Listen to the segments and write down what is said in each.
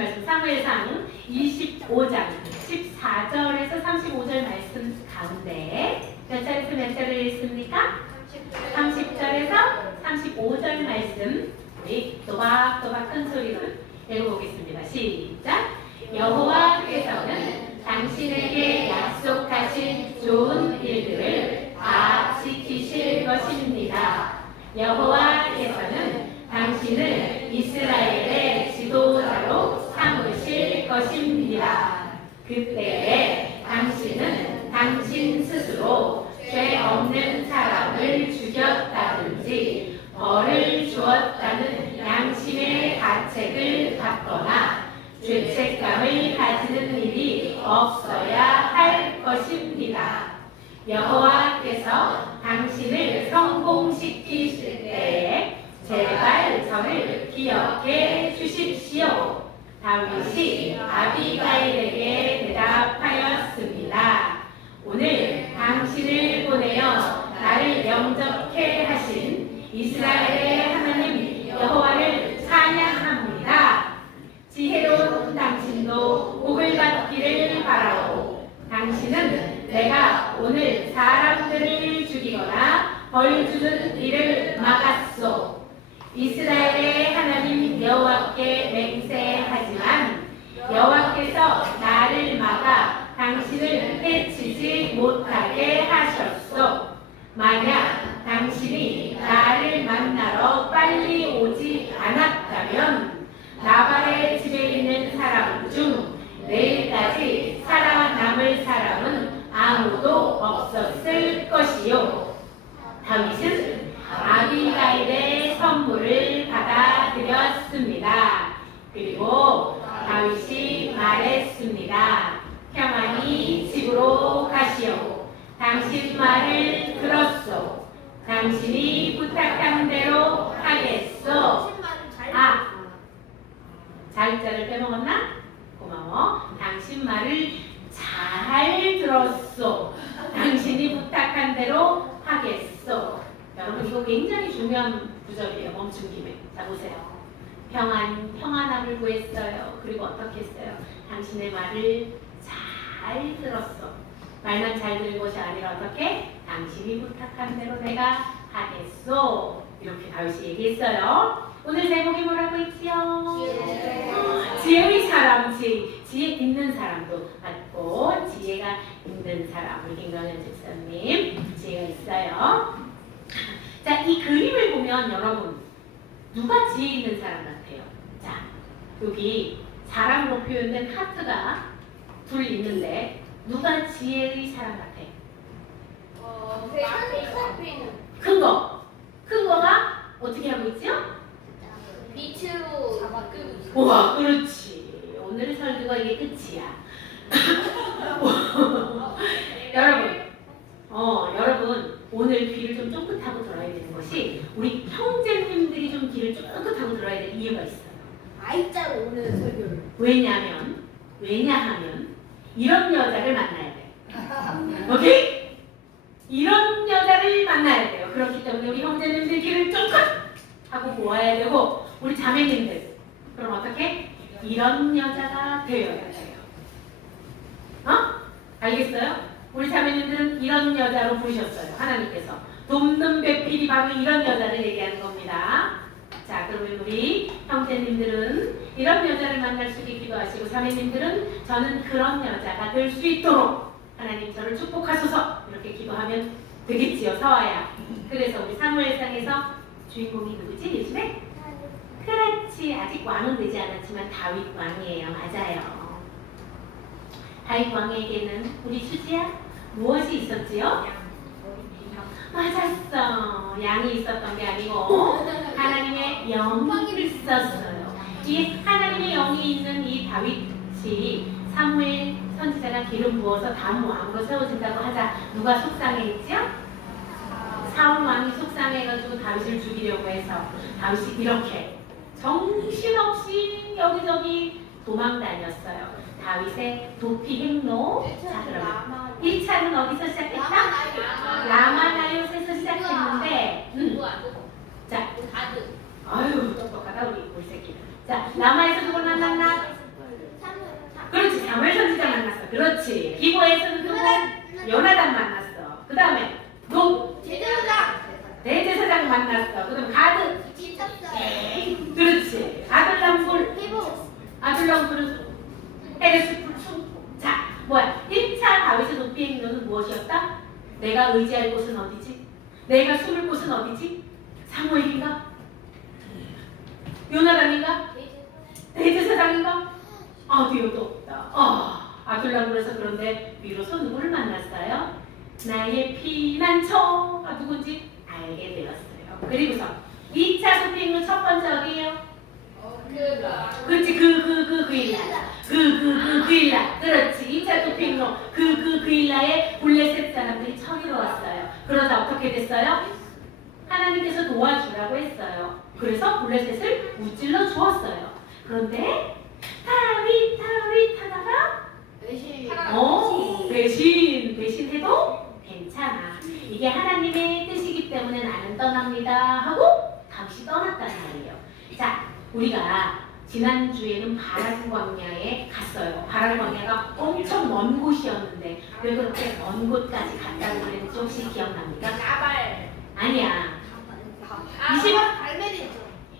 말씀 사무엘상 25장 14절에서 35절 말씀 가운데 몇 절에서 몇 절을 읽습니까? 30절에서 35절 말씀 우리 또박또박 큰 소리로 읽어보겠습니다. 시작! 여호와께서는 당신에게 약속하신 좋은 일들을 다 지키실 것입니다. 여호와께서는 당신을 이스라엘의 지도자로 삼으실 것입니다. 그때에 당신은 당신 스스로 죄 없는 사람을 죽였다든지 벌을 주었다는 양심의 가책을 받거나 죄책감을 가지는 일이 없어야 할 것입니다. 여호와께서 당신을 성공시키실 때에 제발 저를 기억해 주십시오. 다윗이 아비가일에게 대답하였습니다. 오늘 당신을 보내어 나를 영접케 하신 이스라엘의 하나님 여호와를 찬양합니다. 지혜로운 당신도 복을 받기를 바라오. 당신은 내가 오늘 사람들을 죽이거나 벌 주는 일을 막았소. 이스라엘의 하나님 여호와께 맹세하지만 여호와께서 나를 막아 당신을 해치지 못하게 하셨소. 만약 당신이 나를 만나러 빨리 오지 않았다면 나발의 집에 있는 사람 중 내일까지 살아남을 사람은 아무도 없었을 것이요. 다윗은 아비가일의 선물을 받아들였습니다. 그리고 다윗이 말했습니다. 평안히 집으로 가시오. 당신 말을 들었소. 당신이 부탁한 대로 하겠소. 자자를 빼먹었나? 고마워. 당신 말을 잘 들었소. 당신이 부탁한 대로 하겠소. 여러분 이거 굉장히 중요한 구절이에요. 멈춘 김에. 자 보세요. 평안함을 구했어요. 그리고 어떻게 했어요? 당신의 말을 잘 들었어. 말만 잘 들은 것이 아니라 어떻게? 당신이 부탁한 대로 내가 하겠소. 이렇게 다윗이 얘기했어요. 오늘 제목이 뭐라고 했지요? 지혜의 사람, 지혜 있는 사람도 맞고 지혜가 있는 사람. 우리 김광현 집사님 지혜가 있어요. 자, 이 그림을 보면 여러분 누가 지혜 있는 사람 같아요? 자, 여기 사람으로 표현된 하트가 둘 있는데 누가 지혜의 사람 같아? 큰 거. 큰 거가 어떻게 하고 있죠? 빛으로 잡아 끄고 있어. 우와, 그렇지. 오늘의 설교가 이게 끝이야. 여러분 오늘 귀를 좀 쫑긋하고 들어야 되는 것이 우리 형제님들이 좀 귀를 쫑긋하고 들어야 될 이유가 있어요. I자로 오늘 설교를. 왜냐하면 이런 여자를 만나야 돼. 오케이? 이런 여자를 만나야 돼요. 그렇기 때문에 우리 형제님들 귀를 쫑긋하고 보아야 되고 우리 자매님들 그럼 어떻게? 이런 여자가 되어야 돼요. 알겠어요? 우리 자매님들은 이런 여자로 부르셨어요. 하나님께서 돕는 배필이 바로 이런 여자를 얘기하는 겁니다. 자, 그러면 우리 형제님들은 이런 여자를 만날 수 있게 기도하시고 자매님들은 저는 그런 여자가 될 수 있도록 하나님 저를 축복하소서 이렇게 기도하면 되겠지요. 서아야. 그래서 우리 사무엘상에서 주인공이 누구지 요즘에? 그렇지. 아직 왕은 되지 않았지만 다윗 왕이에요. 맞아요. 다윗 왕에게는 우리 수지야 무엇이 있었지요? 맞았어. 양이 있었던 게 아니고 하나님의 영이 있었어요. 이 하나님의 영이 있는 이 다윗이 사무엘 선지자가 기름 부어서 다음 왕으로 세워진다고 하자 누가 속상해했지요? 사울 왕이 속상해가지고 다윗을 죽이려고 해서 다윗이 이렇게 정신없이 여기저기 도망다녔어요. 다윗의 도피 행로. 자, 그러면 1차는 어디서 시작했다? 라마나요스에서 시작했는데 자, 아유 똑똑하다 우리 새끼. 자, 라마에서 누굴 만났나? 사무엘 선지자 만났어. 그렇지. 기브에서는 누구? 요나단 만났어. 그 다음에 노 대제사장 만났어. 그 다음에 가드. 그렇지. 아둘람불은 헤레스 불. 자, 뭐야? 1차 다윗의 높이 행로는 무엇이었다? 내가 의지할 곳은 어디지? 내가 숨을 곳은 어디지? 사무엘인가? 요나단인가? 대제사장인가? 어디에도 없다. 아둘람불에서 그런데 비로소 누구를 만났어요? 나의 피난처가 누군지 알게 되었어요. 그리고서 2차 높이 행로 첫 번째 어디예요? 그렇지. 그 일라. 그렇지. 2차 도핑로 그 일라에 블레셋 사람들이 쳐들어 왔어요. 그러다 어떻게 됐어요? 하나님께서 도와주라고 했어요. 그래서 블레셋을 무찔러 주었어요. 그런데 다윗 하다가 배신해도 괜찮아. 이게 하나님의 뜻이기 때문에 나는 떠납니다 하고 다윗이 떠났단 말이에요. 자, 우리가 지난주에는 바란 광야에 갔어요. 바란 광야가 엄청 먼 곳이었는데 왜 그렇게 먼 곳까지 갔다고 그랬는지 혹시 기억납니까? 아니야.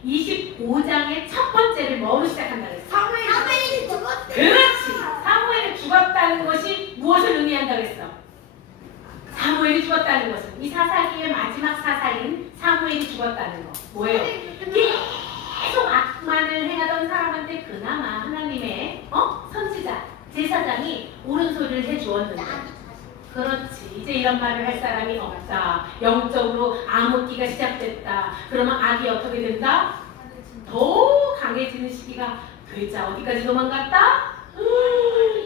25장의 첫 번째를 뭐로 시작한다 그랬어? 그렇지. 사무엘이 죽었다는 것이 무엇을 의미한다 그랬어? 사무엘이 죽었다는 것은 이 사사기의 마지막 사사인 사무엘이 죽었다는 거. 뭐예요? 계속 악만을 행하던 사람한테 그나마 하나님의 선지자, 제사장이 옳은 소리를 해주었는데 그렇지. 이제 이런 말을 할 사람이 없다. 영적으로 암흑기가 시작됐다. 그러면 악이 어떻게 된다? 더 강해지는 시기가 되자. 어디까지 도망갔다?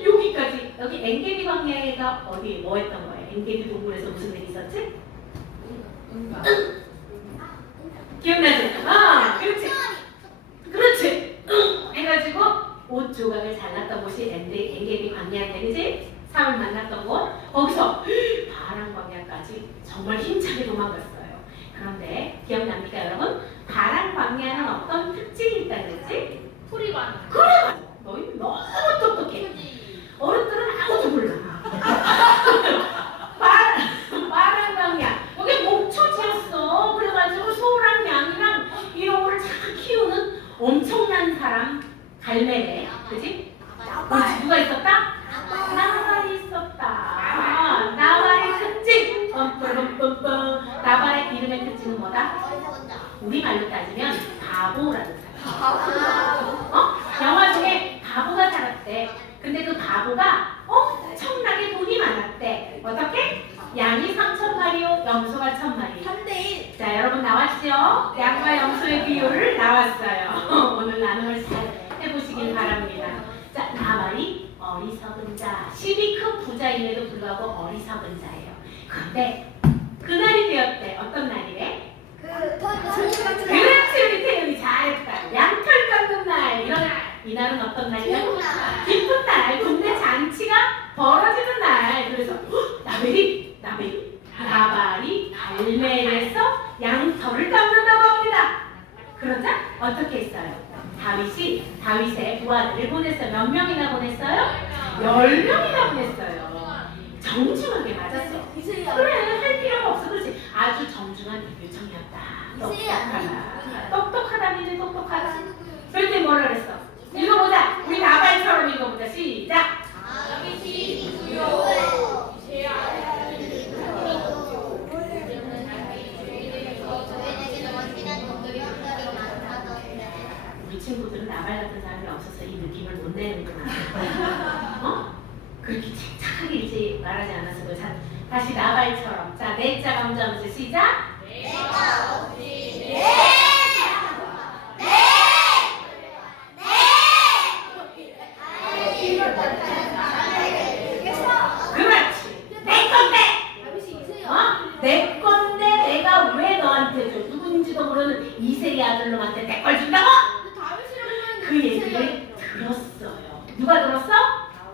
여기까지. 여기 엔게디 광야가 어디 뭐 했던 거예요? 엔게디 동굴에서 무슨 일이 있었지? 기억나지? 그렇지. 해가지고 옷 조각을 잘랐던 곳이 엔게디 광야인데, 그지? 사울 만났던 곳. 거기서 바란 광야까지 정말 힘차게 도망갔어요. 그런데 기억납니까, 여러분? 바란 광야는 어떤 특징이 있다는 거지? 소리가 그래. 너희 너무 똑똑해. 어른들은 아무도 몰라. 바란 광야. 여기 목초지였어. 그래가지고 소랑 양이랑 이런 거를 잘 키우는 엄청난 사람 갈매래. 그지? 그렇지. 누가 있었다? 나발이 있었다. 나발의 특징. 나발의 이름의 특징은 뭐다? 우리 말로 따지면 바보라는 사람. 영화 중에 바보가 살았대. 근데 그 바보가 엄청나게 돈이 많았대. 어떻게? 양이 3,000마리요, 염소가 1,000마리. 3대1. 자, 여러분 나왔죠? 양과 염소의 비율을 나왔어요. 오늘 나눔을 잘 해보시길 바랍니다. 자, 나발이 어리석은 자, 심히 큰 부자임에도 불구하고 어리석은 자예요. 그런데 그날이 되었대. 어떤 날이래? 그렇지, 우리 태연이 잘했다. 양털 깎는 날. 이날은 어떤 날이야? 기쁜 날. 군대 잔치가 벌어지는 날. 그래서 나발이 갈멜에서 양털을 깎는다고 합니다. 그러자 어떻게 했어요? 다윗의 부하들을 보냈어요. 몇 명이나 보냈어요? 10명이나 보냈어요. 정중하게 맞았어. 그래, 할 필요가 없어. 그렇지. 아주 정중한 요청이었다. 똑똑하다. 이제 똑똑하다. 그런데 뭐라 그랬어? 읽어보자. 우리 나발처럼 읽어보자. 시작. 우리 친구들은 나발 같은 사람이 없어서 이 느낌을 못 내는구나. 그렇게 착하게 일찍 말하지 않았어. 다시 나발처럼. 자, 내자 감정에서 시작. 그렇지. 내 건데. 내 건데 내가 왜 너한테 줘? 누군지도 모르는 이세리 아들놈한테 내 걸 준다고? 그 얘기를 들었어요. 누가 들었어?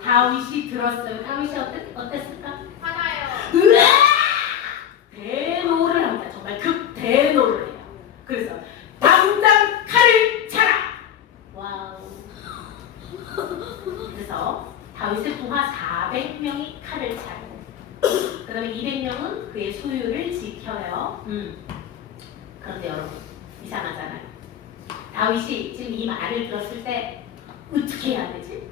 다윗이 들었어요. 다윗이 어땠을까? 으아! 대노를 합니다. 정말 극대노를 해요. 그래서 당장 칼을 차라. 와우. 그래서 다윗의 부하 400명이 칼을 차고 그 다음에 200명은 그의 소유를 지켜요. 그런데 여러분 이상하잖아요. 다윗이 지금 이 말을 들었을 때 어떻게 해야 되지?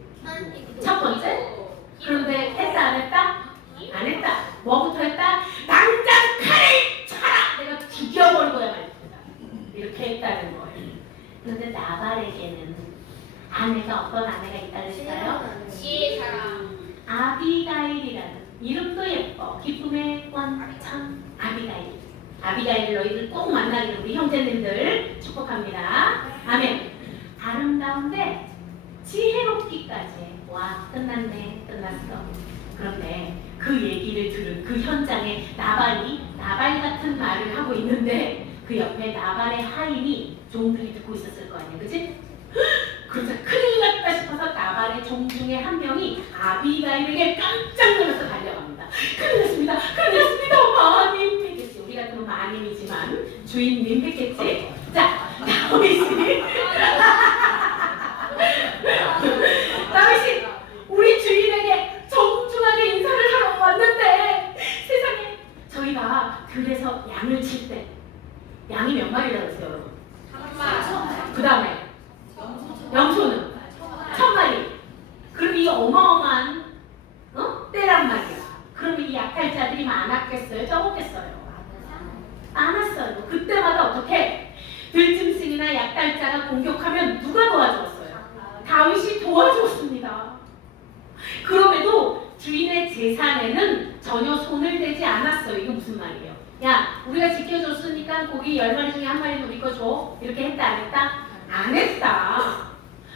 첫 번째, 그런데 했다 안 했다? 안 했다. 뭐부터 했다? 당장 칼을 차라! 내가 죽여버릴 거야 말입니다. 이렇게 했다는 거예요. 그런데 나발에게는 아내가 어떤 아내가 있다 그랬어요? 지혜의 사랑. 아비가일이라는 이름도 예뻐. 기쁨의 원천 아비가일. 아비가일을 너희들 꼭 만나기를 우리 형제님들 축복합니다. 아멘. 아름다운데 지혜롭기까지. 와 끝났네. 끝났어. 그런데 그 얘기를 들은 그 현장에 나발 같은 말을 하고 있는데 그 옆에 나발의 하인이 종들이 듣고 있었을 거 아니야, 그치? 그래서 큰일 났다 싶어서 나발의 종 중에 한 명이 아비가일에게 깜짝 놀라서 달려갑니다. 큰일 났습니다. 큰일 났습니다. 마님 했겠지. 우리 같으면 마님이지만 주인님 했겠지. 자, 다윗이 우리 주인에게 정중하게 인사를 하러 왔는데 세상에 저희가 들에서 양을 칠 때 양이 몇 마리라고 했어요, 여러분? 그 다음에 염소는 1000마리. 그럼 이 어마어마한 때란 말이야. 그럼 이 약탈자들이 많았겠어요? 적었겠어요? 많았어요. 그때마다 어떻게 들짐승이나 약탈자가 공격하면 누가 도와주었어요? 다윗이 도와주었습니다. 그럼에도 주인의 재산에는 전혀 손을 대지 않았어요. 이게 무슨 말이에요? 야, 우리가 지켜줬으니까 고기 10마리 중에 한 마리는 우리 거 줘. 이렇게 했다 안 했다? 안 했다.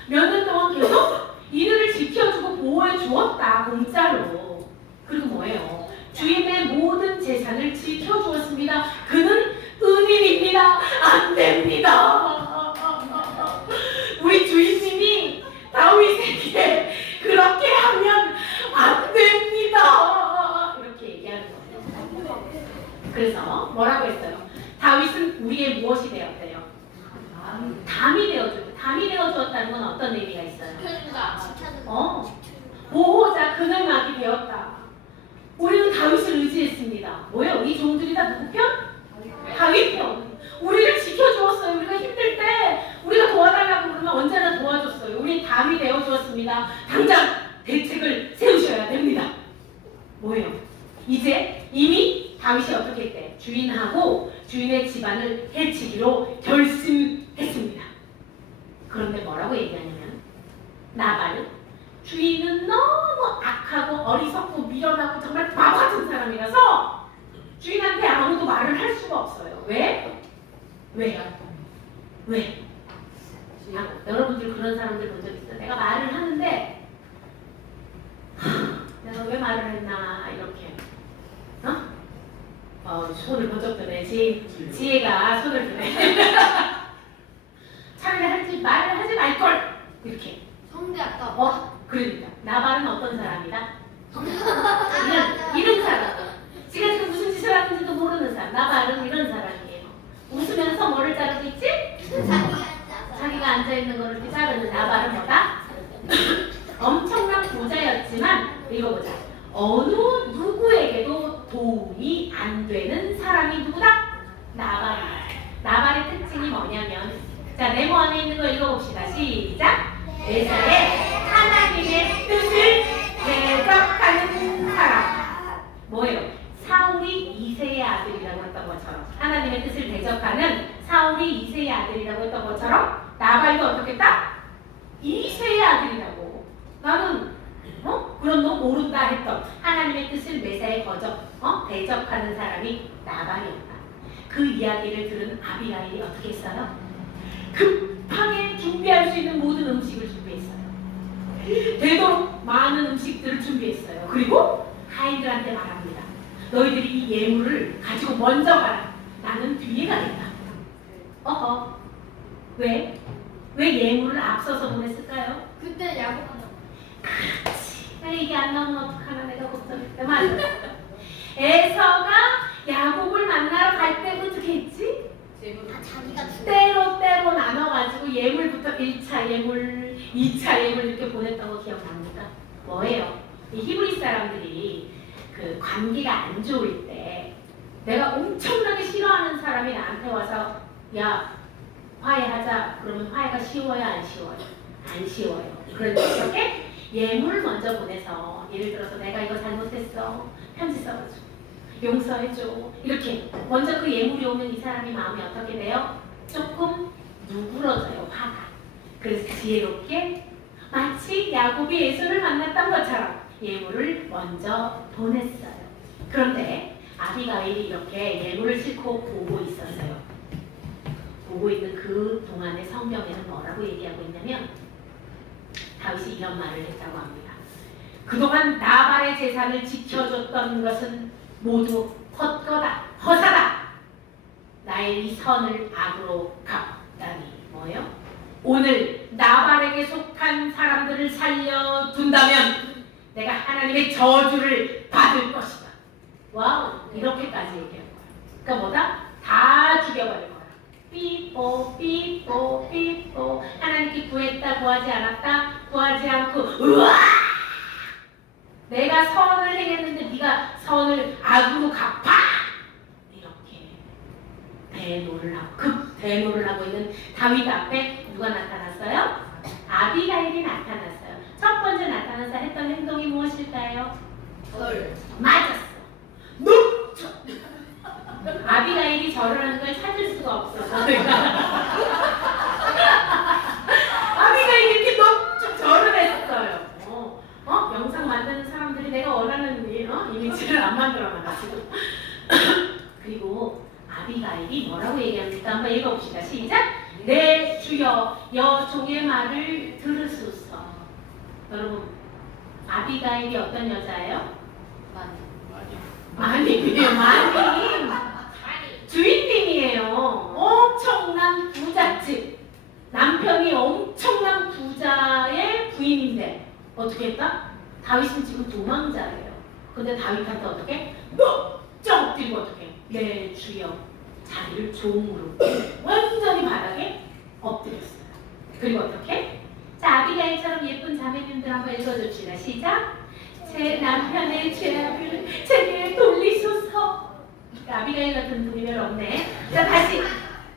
몇 년 동안 계속 이들을 지켜주고 보호해 주었다. 공짜로. 그리고 뭐예요? 주인의 모든 재산을 지켜주었습니다. 그는 은인입니다. 안 됩니다. 우리 주인님이 다윗에게 그렇게 하면 안 됩니다. 이렇게 얘기하는 거예요. 그래서 뭐라고 했어요? 다윗은 우리의 무엇이 되었대요? 담이 되어주고, 담이 되어주었다는 건 어떤 의미가 있어요? 보호자, 그늘막이 되었다. 우리는 다윗을 의지했습니다. 뭐예요? 이 종들이 다 누구 편? 다윗 편. 우리를 지켜주었어요. 우리가 힘들 때 우리가 도와달라고 그러면 언제나 도와줬어요. 우리 담이 되어주었습니다. 당장 대책을 세우셔야 됩니다. 뭐예요? 이제 이미 다윗이 어떻게 했대? 주인하고 주인의 집안을 해치기로 결심했습니다. 그런데 뭐라고 얘기하냐면 나발 주인은 너무 악하고 어리석고 미련하고 정말 바보 같은 사람이라서 주인한테 아무도 말을 할 수가 없어요. 왜? 여러분들 그런 사람들 본 적 있어요? 내가 말을 하는데 내가 왜 말을 했나 이렇게 손을 번쩍 드네. 지혜가 손을 드네. 차라리 말을 하지 말걸 이렇게. 성대 아까. 그러니까 나발은 어떤 사람이다? 이런 사람. 지금 무슨 짓을 하는지도 모르는 사람. 나발은 이런 사람이에요. 웃으면서 뭐를 자르고 있지? 자기가 앉아있는 거를 이렇게 자르는. 나발은 뭐다? 엄청난 부자였지만 읽어보자. 어느 누구에게도 도움이 안 되는 사람이 누구다? 나발. 나발의 특징이 뭐냐면, 자, 네모 안에 있는 거 읽어봅시다. 시작. 예사에 하나님의 뜻을 대적하는 사람. 뭐예요? 사울이 이새의 아들이라고 했던 것처럼, 하나님의 뜻을 대적하는 사울이 이새의 아들이라고 했던 것처럼 나발도 어떻게 했다? 이새의 아들이라고. 나는 그런 너 모른다 했던 하나님의 뜻을 매사에 대적하는 사람이 나발이었다. 그 이야기를 들은 아비가일이 어떻게 했어요? 급하게 준비할 수 있는 모든 음식을 준비했어요. 되도록 많은 음식들을 준비했어요. 그리고 하인들한테 말합니다. 너희들이 이 예물을 가지고 먼저 가라. 나는 뒤에 가겠다. 왜? 왜 예물을 앞서서 보냈을까요? 그때 야구한다. 그렇지. 나 이게 안 나오면 어떡하나 내가 걱정했다. 맞아. 에서가 야곱을 만나러 갈 때 어떻게 했지? 자기가 때로 나눠가지고 예물부터 1차 예물, 2차 예물 이렇게 보냈던 거 기억납니까? 뭐예요? 이 히브리 사람들이 그 관계가 안 좋을 때 내가 엄청나게 싫어하는 사람이 나한테 와서 야 화해하자 그러면 화해가 쉬워요 안 쉬워요? 안 쉬워요. 그런데 어떻게? 예물을 먼저 보내서 예를 들어서 내가 이거 잘못했어 편지 써가지고 용서해줘 이렇게 먼저 그 예물이 오면 이 사람이 마음이 어떻게 돼요? 조금 누그러져요 화가. 그래서 지혜롭게 마치 야곱이 에서를 만났던 것처럼 예물을 먼저 보냈어요. 그런데 아비가일이 이렇게 예물을 싣고 보고 있었어요. 보고 있는 그 동안의 성경에는 뭐라고 얘기하고 있냐면 다윗이 이런 말을 했다고 합니다. 그동안 나발의 재산을 지켜줬던 것은 모두 헛거다, 허사다. 나의 이 선을 악으로 갚다니 뭐예요? 오늘 나발에게 속한 사람들을 살려둔다면 내가 하나님의 저주를 받을 것이다. 와우, 이렇게까지 얘기한 거야. 그러니까 뭐다? 다 죽여버릴 거야. 삐뽀 삐뽀 삐뽀 하나님께 구했다 구하지 않았다 구하지 않고 으아 내가 선을 행했는데 네가 선을 악으로 갚아 이렇게 대노를 하고 급대노를 하고 있는 다윗 앞에 누가 나타났어요? 아비가일이 나타났어요. 첫 번째 나타나서 했던 행동이 무엇일까요? 맞았어. 녹초 아비가일이 절을 하는 걸 찾을 수가 없어서 아비가일이 이렇게 녹초 절을 했어요. 영상 만드는 사람들이 내가 원하는 이미지를 안 만들어놔가지고 그리고 아비가일이 뭐라고 얘기합니까? 한번 읽어봅시다. 시작! 내 주여 여종의 말을 들으소서. 여러분 아비가일이 어떤 여자예요? 마님이에요. 마님 주인님이에요. 엄청난 부잣집 남편이 엄청난 부자의 부인인데 어떻게 했다? 다윗은 지금 도망자예요. 근데 다윗한테 어떻게? 쩍 엎드리고 어떻게? 내 주여 자기를 종으로 완전히 바닥에 엎드렸어요. 그리고 어떻게? 자 아비가일처럼 예쁜 자매님들 한번 읽어줍시다. 시작! 제 남편의 죄악을 제게 돌리소서. 아비가일 같은 분이 별로 없네. 자 다시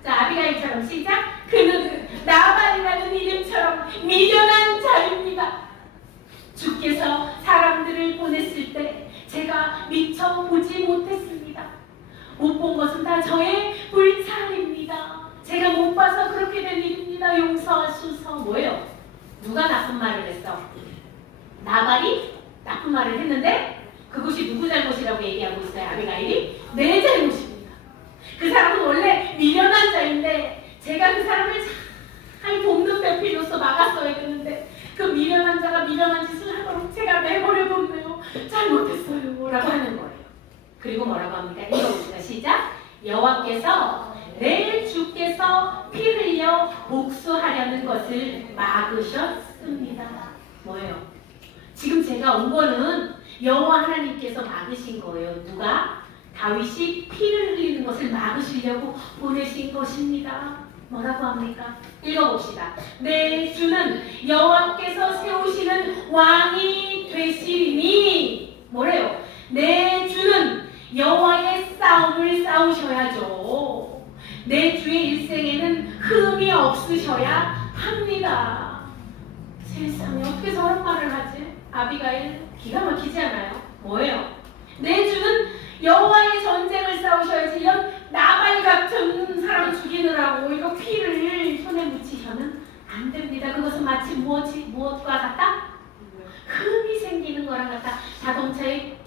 자 아비가일처럼 시작! 그는 나발이라는 이름처럼 미련한 자입니다. 주께서 사람들을 보냈을 때 제가 미처 보지 못했습니다. 못 본 것은 다 저의 불찰입니다. 제가 못 봐서 그렇게 된 일입니다. 용서하소서. 뭐예요? 누가 나쁜 말을 했어? 나발이 나쁜 말을 했는데 그것이 누구 잘못이라고 얘기하고 있어요? 아비가일이? 내 잘못입니다. 그 사람은 원래 미련한 자인데 제가 그 사람을 잘 돕는 배필로서 막았어야 되는데 그 미련한 자가 미련한 짓을 하도록 제가 내버려뒀네요. 잘못했어요. 라고 하는 거예요. 그리고 뭐라고 합니까? 읽어봅시다. 시작! 여호와께서 내 주께서 피 흘려 복수하려는 것을 막으셨습니다. 뭐예요? 지금 제가 온 거는 여호와 하나님께서 막으신 거예요. 누가? 다윗이 피를 흘리는 것을 막으시려고 보내신 것입니다. 뭐라고 합니까? 읽어봅시다. 내 주는 여호와께서 세우시는 왕이 되시리니 뭐래요? 내 주는 여호와의 싸움을 싸우셔야죠. 내 주의 일생에는 흠이 없으셔야 합니다. 세상에 어떻게 저런 말을 하지? 아비가일 기가 막히지 않아요? 뭐예요? 내 주는 여호와의 전쟁을 싸우셔야지 이런 나발 같은 사람 죽이느라고 이거 피를 손에 묻히셔는 안 됩니다. 그것은 마치 무엇과 같다? 흠이 생기는 거랑 같다. 자동차에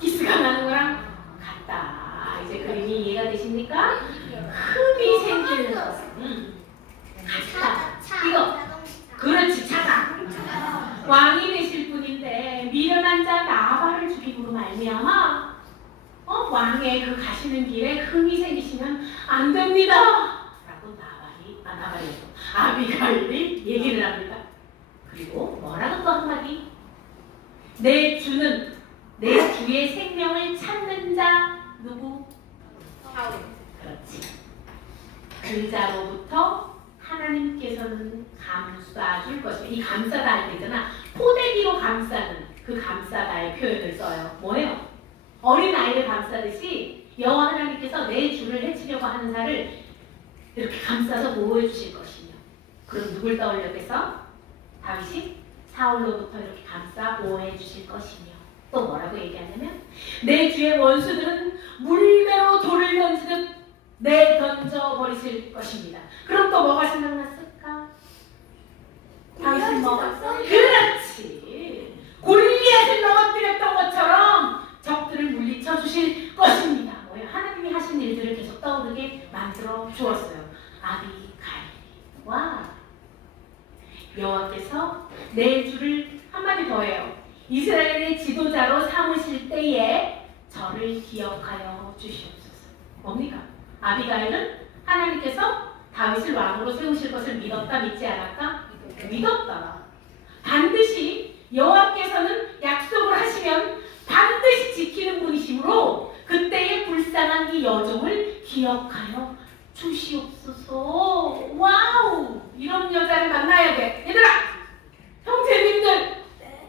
기스가 나는 거랑 같다. 이제 그림이 이해가 되십니까? 흠이 생기는 것. 같다. 이거 그렇지 차다. 왕이 되실 분인데 미련한 자 나발을 죽임으로 말미암아 왕의 그 가시는 길에 흠이 생기시면 안 됩니다. 라고 아비가일이 얘기를 합니다. 그리고 뭐라고 또 한마디? 내 주는 내 주의 생명을 찾는 자 누구? 그렇지. 그 자로부터 하나님께서는 감싸줄 것입니다. 이 감싸다 할 때 있잖아. 포대기로 감싸는 그 감싸다의 표현을 써요. 뭐예요? 어린 아이를 감싸듯이 여호와 하나님께서 내 주를 해치려고 하는 자를 이렇게 감싸서 보호해 주실 것이며, 그럼 누굴 떠올렸겠어? 다윗이 사울로부터 이렇게 감싸 보호해 주실 것이며, 또 뭐라고 얘기하냐면 내 주의 원수들은 물매로 돌을 던지듯 내던져 버리실 것입니다. 그럼 또 뭐가 생각났을까? 다윗이 뭐? 그렇지. 골리앗을 넘어뜨렸던 것처럼 적들을 물리쳐 주실 것입니다. 뭐예요? 하나님이 하신 일들을 계속 떠오르게 만들어 주었어요. 아비가일과 여호와께서 내 주를 한마디 더 해요. 이스라엘의 지도자로 삼으실 때에 저를 기억하여 주시옵소서. 뭡니까? 아비가일은 하나님께서 다윗을 왕으로 세우실 것을 믿었다, 믿지 않았다? 믿었다. 반드시 여호와께서는 약속을 하시면 반드시 지키는 분이시므로 그때의 불쌍한 이 여종을 기억하여 주시옵소서. 와우! 이런 여자를 만나야 돼. 얘들아! 형제님들!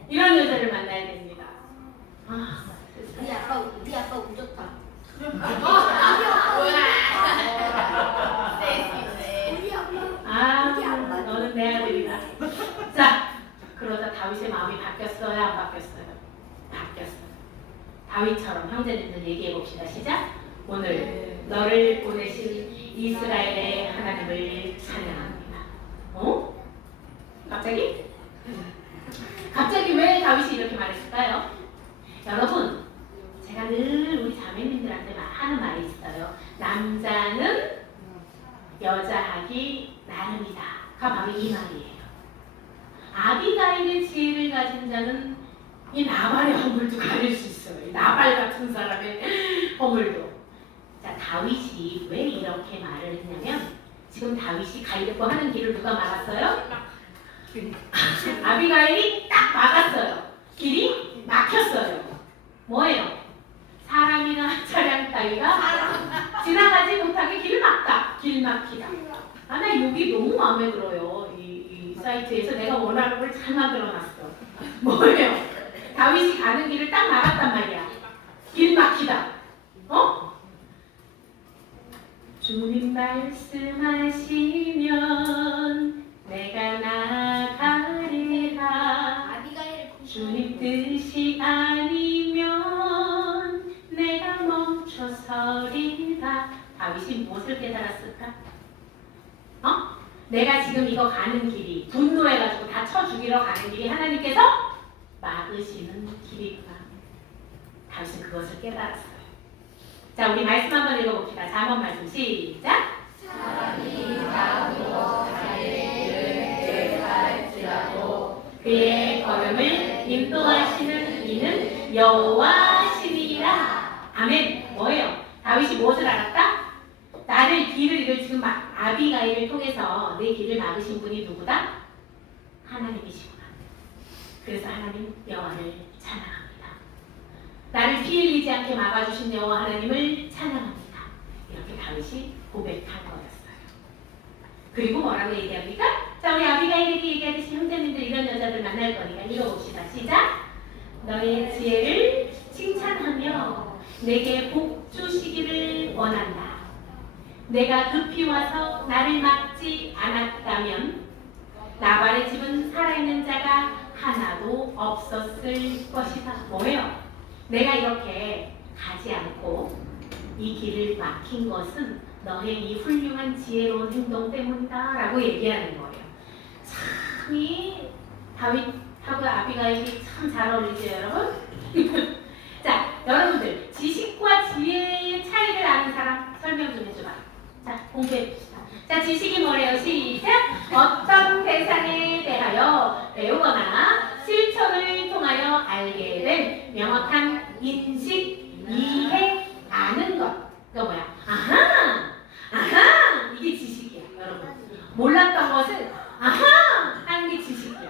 이런 여자를 만나야 됩니다. 우리 아빠 운 좋다. 너는 내 아들이다. 자, 그러다 다윗의 마음이 바뀌었어요? 안 바뀌었어요? 바뀌었어요. 다윗처럼 형제님들 얘기해 봅시다. 시작. 오늘 너를 보내신 이스라엘의 하나님을 찬양합니다. 어? 갑자기? 갑자기 왜 다윗이 이렇게 말했을까요? 여러분, 제가 늘 우리 자매님들한테 하는 말이 있어요. 남자는 여자하기 나름이다. 가 바로 이 말이에요. 아비가일의 지혜를 가진 자는 이 나발의 허물도 가릴 수 있어요. 이 나발 같은 사람의 허물도. 자, 다윗이 왜 이렇게 말을 했냐면, 지금 다윗이 가려고 하는 길을 누가 막았어요? 아비가일이 딱 막았어요. 길이 막혔어요. 뭐예요? 사람이나 차량 따위가 지나가지 못하게 길을 막다. 길 막히다. 아, 나 여기 너무 마음에 들어요. 이 사이트에서 내가 원하는 걸 잘 만들어놨어. 뭐예요? 다윗이 가는 길을 딱 막았단 말이야. 길 막히다. 어? 주님 말씀하시면 내가 나가리라. 주님 뜻이 아니면 내가 멈춰서리라. 다윗이 무엇을 깨달았을까? 내가 지금 이거 가는 길이 분노해가지고 다 쳐 죽이러 가는 길이 하나님께서 막으시는 길이구나. 다윗은 그것을 깨달았어요. 자, 우리 말씀 한번 읽어봅시다. 잠언 말씀 시작. 사람이 나무로 가리를 할지라도 그의 걸음을 인도하시는 이는 여호와시니라. 아멘. 뭐예요? 다윗이 무엇을 알았다? 나를 길을 이걸 지금 아비가일을 통해서 내 길을 막으신 분이 누구다? 하나님이시구나. 그래서 하나님 여호와를 찬양합니다. 나를 피 흘리지 않게 막아주신 여호와 하나님을 찬양합니다. 이렇게 다윗이 고백한 거였어요. 그리고 뭐라고 얘기합니까? 자, 우리 아비가일에게 얘기하듯이 형제님들 이런 여자들 만날 거니까 읽어봅시다. 시작. 너의 지혜를 칭찬하며 내게 복 주시기를 원한다. 내가 급히 와서 나를 막지 않았다면 나발의 집은 살아있는 자가 하나도 없었을 것이다. 뭐예요? 내가 이렇게 가지 않고 이 길을 막힌 것은 너의 이 훌륭한 지혜로운 행동 때문이다 라고 얘기하는 거예요. 참, 이 다윗하고 아비가일이 참 잘 어울리죠, 여러분? 자, 여러분들 지식과 지혜의 차이를 아는 사람 설명 좀 해줘봐. 자, 공부해봅시다. 자, 지식이 뭐래요? 시작! 어떤 대상에 대하여 배우거나 실천을 통하여 알게 된 명확한 인식, 이해, 아는 것. 그거 뭐야? 아하! 아하! 이게 지식이야, 여러분. 몰랐던 것을 아하! 하는 게 지식이야.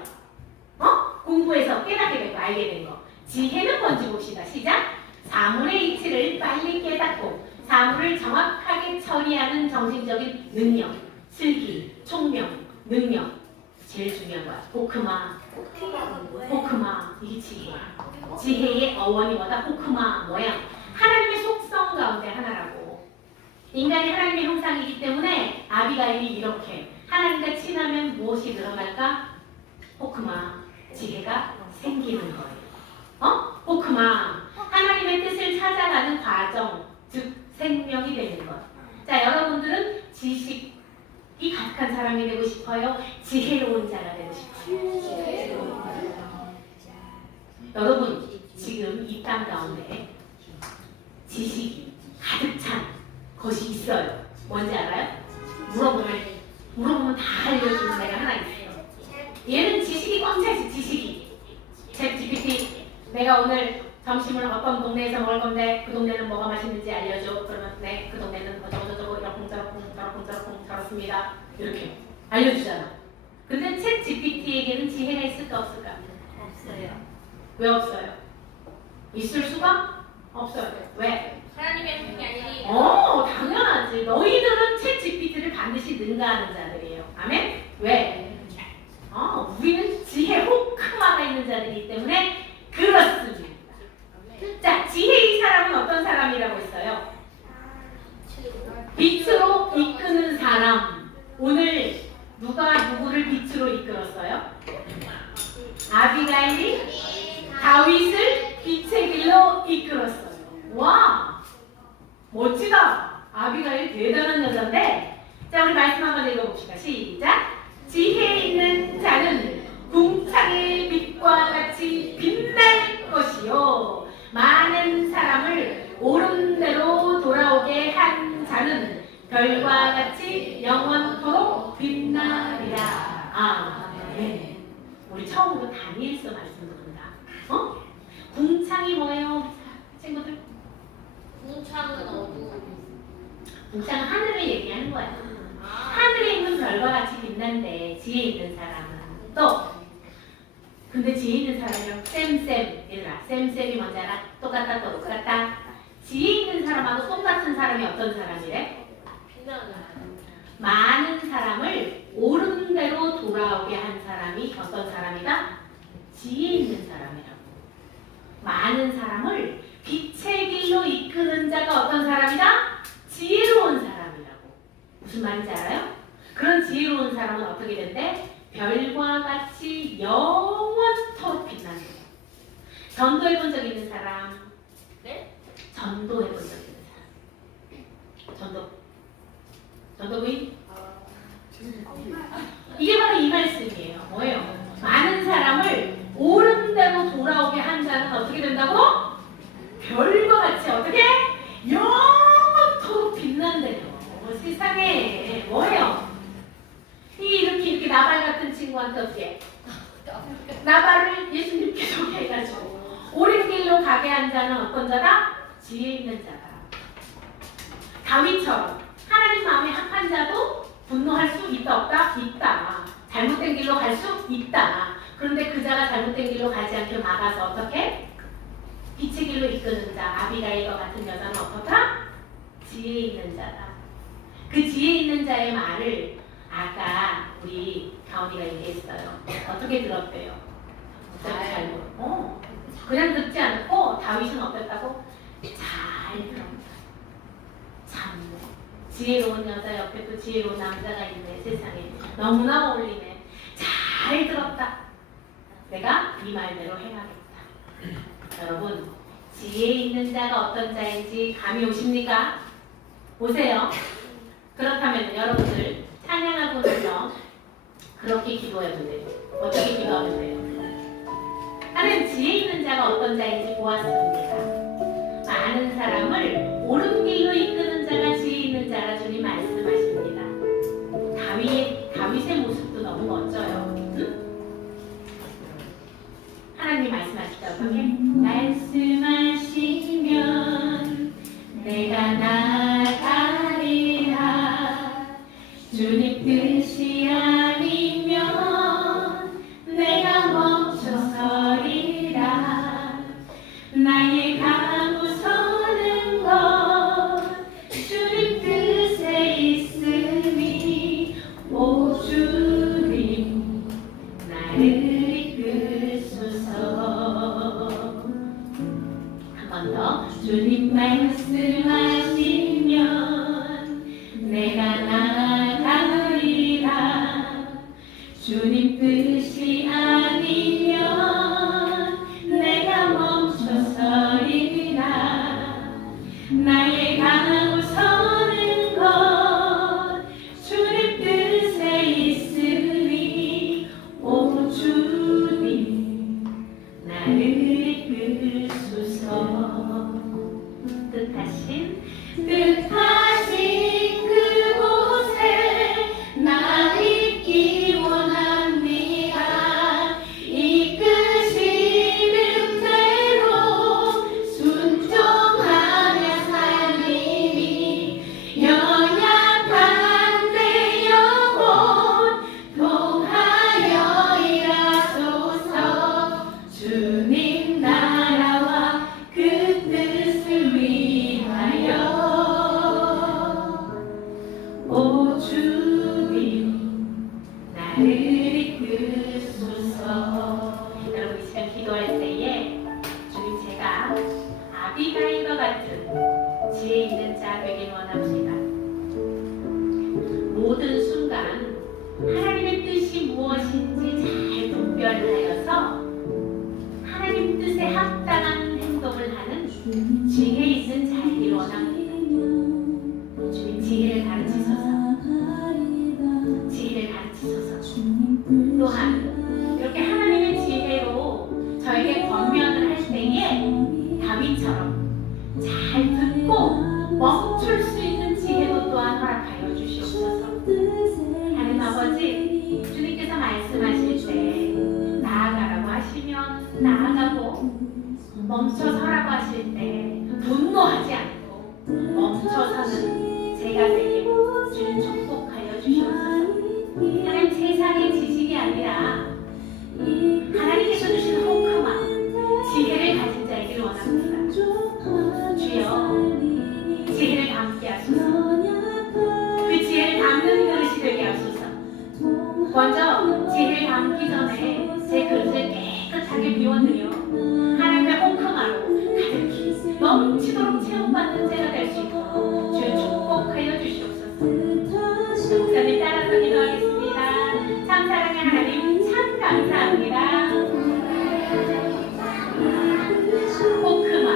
공부해서 깨닫게 되고 알게 된 거. 지혜는 뭔지 봅시다. 시작! 사물의 이치를 빨리 깨닫고 사물을 정확하게 처리하는 정신적인 능력, 슬기, 총명, 능력, 제일 중요한 거야. 호크마. 포크마는 뭐예요? 호크마. 이게 지혜야. 지혜의 어원이 뭐다? 호크마. 뭐야? 하나님의 속성 가운데 하나라고. 인간이 하나님의 형상이기 때문에 아비가일이 이렇게 하나님과 친하면 무엇이 늘어날까? 호크마. 지혜가 생기는 거예요. 호크마. 하나님의 뜻을 찾아가는 과정, 즉 생명이 되는 것. 자, 여러분들은 지식이 가득한 사람이 되고 싶어요? 지혜로운 자가 되고 싶어요? 여러분, 지금 이 땅 가운데 지식이 가득 찬 것이 있어요. 뭔지 알아요? 물어보면 다 알려주는 데가 하나 있어요. 얘는 지식이 꽉 차있어. 지식이. 챗 GPT, 내가 오늘 점심을 어떤 동네에서 먹을 건데 그 동네는 뭐가 맛있는지 알려줘. 그러면 네, 그 동네는 어쩌고저쩌고 저러쿵저러쿵 저렇습니다. 이렇게 알려주잖아. 근데 챗 GPT에게는 지혜가 있을까 없을까? 없어요. 왜 없어요? 있을 수가 없어요. 왜? 하나님의 분이 아니니. 당연하지. 너희들은 챗 GPT를 반드시 능가하는 자들이에요. 아멘? 왜? 우리는 지혜 호크마가 있는 자들이기 때문에 그렇습니다. 자, 지혜의 사람은 어떤 사람이라고 했어요? 빛으로 이끄는 사람. 오늘 누가 누구를 빛으로 이끌었어요? 아비가일이 다윗을 빛의 길로 이끌었어요. 와, 멋지다. 아비가일 대단한 여자인데. 자, 우리 말씀 한번 읽어봅시다. 시작. 지혜 있는 자는 궁창의 빛과 같이 빛날 것이요, 많은 사람을 옳은 대로 돌아오게 한 자는 별과 같이 영원토록 빛나리라. 아멘. 우리 처음으로 다니엘서 말씀 듣는다. 궁창이 뭐예요? 친구들? 궁창은 어두운. 궁창은 하늘을 얘기하는 거야. 하늘에 있는 별과 같이 빛난데 지혜 있는 사람은 또, 근데 지혜 있는 사람이랑 쌤 얘들아, 쌤이 뭔지 알아? 똑같다. 지혜 있는 사람하고 똑같은 사람이 어떤 사람이래? 빛나는. 많은 사람을 옳은 대로 돌아오게 한 사람이 어떤 사람이다? 지혜 있는 사람이라고. 많은 사람을 빛의 길로 이끄는 자가 어떤 사람이다? 지혜로운 사람이라고. 무슨 말인지 알아요? 그런 지혜로운 사람은 어떻게 된대? 별과 같이 영원토록 빛나는 거예요. 전도해본 적 있는 사람? 네? 전도해본 적 있는 사람? 전도부인? 이게 바로 이 말씀이에요. 뭐예요? 많은 사람을 옳은 대로 돌아오게 한 자는 어떻게 된다고? 별과 같이 어떻게? 영원토록 빛난대요. 세상에 뭐예요? 이렇게 나발 같은 친구한테 어떻게? 나발을 예수님께 소개해가지고 옳은 길로 가게 한 자는 어떤 자다? 지혜 있는 자다. 다윗처럼 하나님 마음에 합한 자도 분노할 수 있다 없다? 있다. 잘못된 길로 갈 수 있다. 그런데 그 자가 잘못된 길로 가지 않게 막아서 어떻게? 빛의 길로 이끄는 자, 아비가일과 같은 여자는 어떻다? 지혜 있는 자다. 그 지혜 있는 자의 말을 아까 우리 가온이가 얘기했어요. 어떻게 들었대요? 잘 들었고, 그냥 듣지 않고 다윗은 어땠다고? 잘 들었다. 참 지혜로운 여자 옆에 또 지혜로운 남자가 있네. 세상에 너무나 어울리네. 잘 들었다. 내가 이 말대로 행하겠다. 여러분, 지혜 있는 자가 어떤 자인지 감이 오십니까? 오세요. 그렇다면 여러분들 찬양하고 나서 그렇게 기도해도 돼요. 어떻게 기도하면 돼요? 하나님, 지혜 있는 자가 어떤 자인지 보았습니다. 많은 사람을 옳은 길로 이끄는 자가 지혜 있는 자라 주님 말씀하십니다. 다윗의 모습도 너무 멋져요. 응? 하나님 말씀하시죠. 어떻게? 말씀하시면 내가 나가리라. 주님 뜻이 아니면 내가 멈춰서리라. 나의 감우서는 것 주님 뜻에 있으니 오 주님 주님 말씀하시면 내가 나가리라. 주님 뜻이 아니면 내가 멈춰서리라. 나의 강하고 서는 것 주님 뜻에 있으니 오 주님 나를 이끌소서. 뜻하신 그곳에 나 있기 원합니다. 이끄시는 대로 순종하며 살리니 연약한 내 영혼 통하여 일하소서. 주님 나라와 그 뜻을 위하여 오 주님 나를 이끌소서. 여러분 이 시간 기도할 때에 주님 제가 아비가일과 같은 지혜 있는 자 되길 원합니다. 모든 순간 하나님의 뜻이 무엇인지 잘 분별하여서 하나님 뜻에 합당한 행동을 하는 지혜 있는 자이길 원합니다. 주님 지혜를 가르치소서. 지혜를 가르치소서. 또한 이렇게 하나님의 지혜로 저에게 권면을 할 때에 다윗처럼 잘 듣고 멈출 수 있는 지혜도 또한 허락하여 주시옵소서. 하나님 아버지, 주님께서 말씀하실 때 나아가라고 하시면 나아가고 멈춰서라고 하실 때 분노하지 않고 멈춰서는 제가 되게 주님 축복하여 주시옵소서. 하나님 세상의 지식이 아니라 하나님께서 주신 호크마 지혜를 가진 자에게 원합니다. 주여 지혜를 담게 하소서. 그 지혜를 담는 그릇이 되게 하소서. 먼저 지혜를 담기 전에 제 그릇을 깨끗하게 비워드려 하나님의 호크마로 가득히 넘치도록 체험받는 제가 될 수 있도록 주여 축복하여 주시옵소서. 목사님 따라서 기도하겠습니다. 참 사랑의 하나님 참 감사합니다. 호크마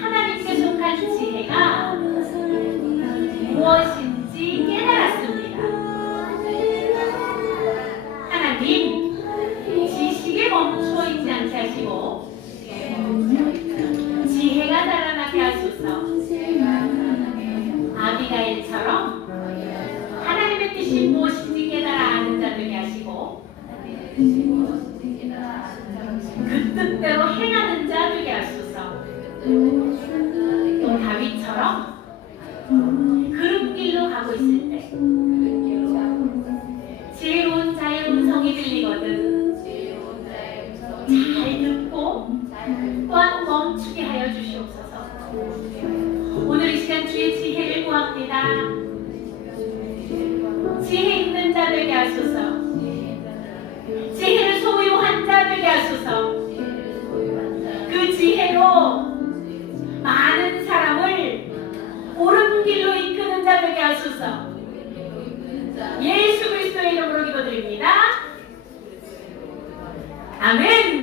하나님께 속한 지혜가 무엇인지 깨달았습니다. 하나님 지식에 멈추어 있지 않게 하시고 지혜가 자라나게 하소서. 아비가일처럼 하나님의 뜻이 무엇인지 깨달아 아는 자 되게 하시고 그 뜻대로 행하는 자 되게 하소서. 또 다윗처럼 그릇 길로 가고 있을 때 지혜로운 자의 음성이 들리거든 잘 듣고 또한 멈추게 하여 주시옵소서. 오늘 이 시간 주의 지혜를 구합니다. 지혜 있는 자 되게 하소서. 지혜를 소유한 자 되게 하소서. 그 지혜로 많은 사람을 옳은 길로 이끄는 자 되게 하소서. 예수 그리스도의 이름으로 기도드립니다. 아멘.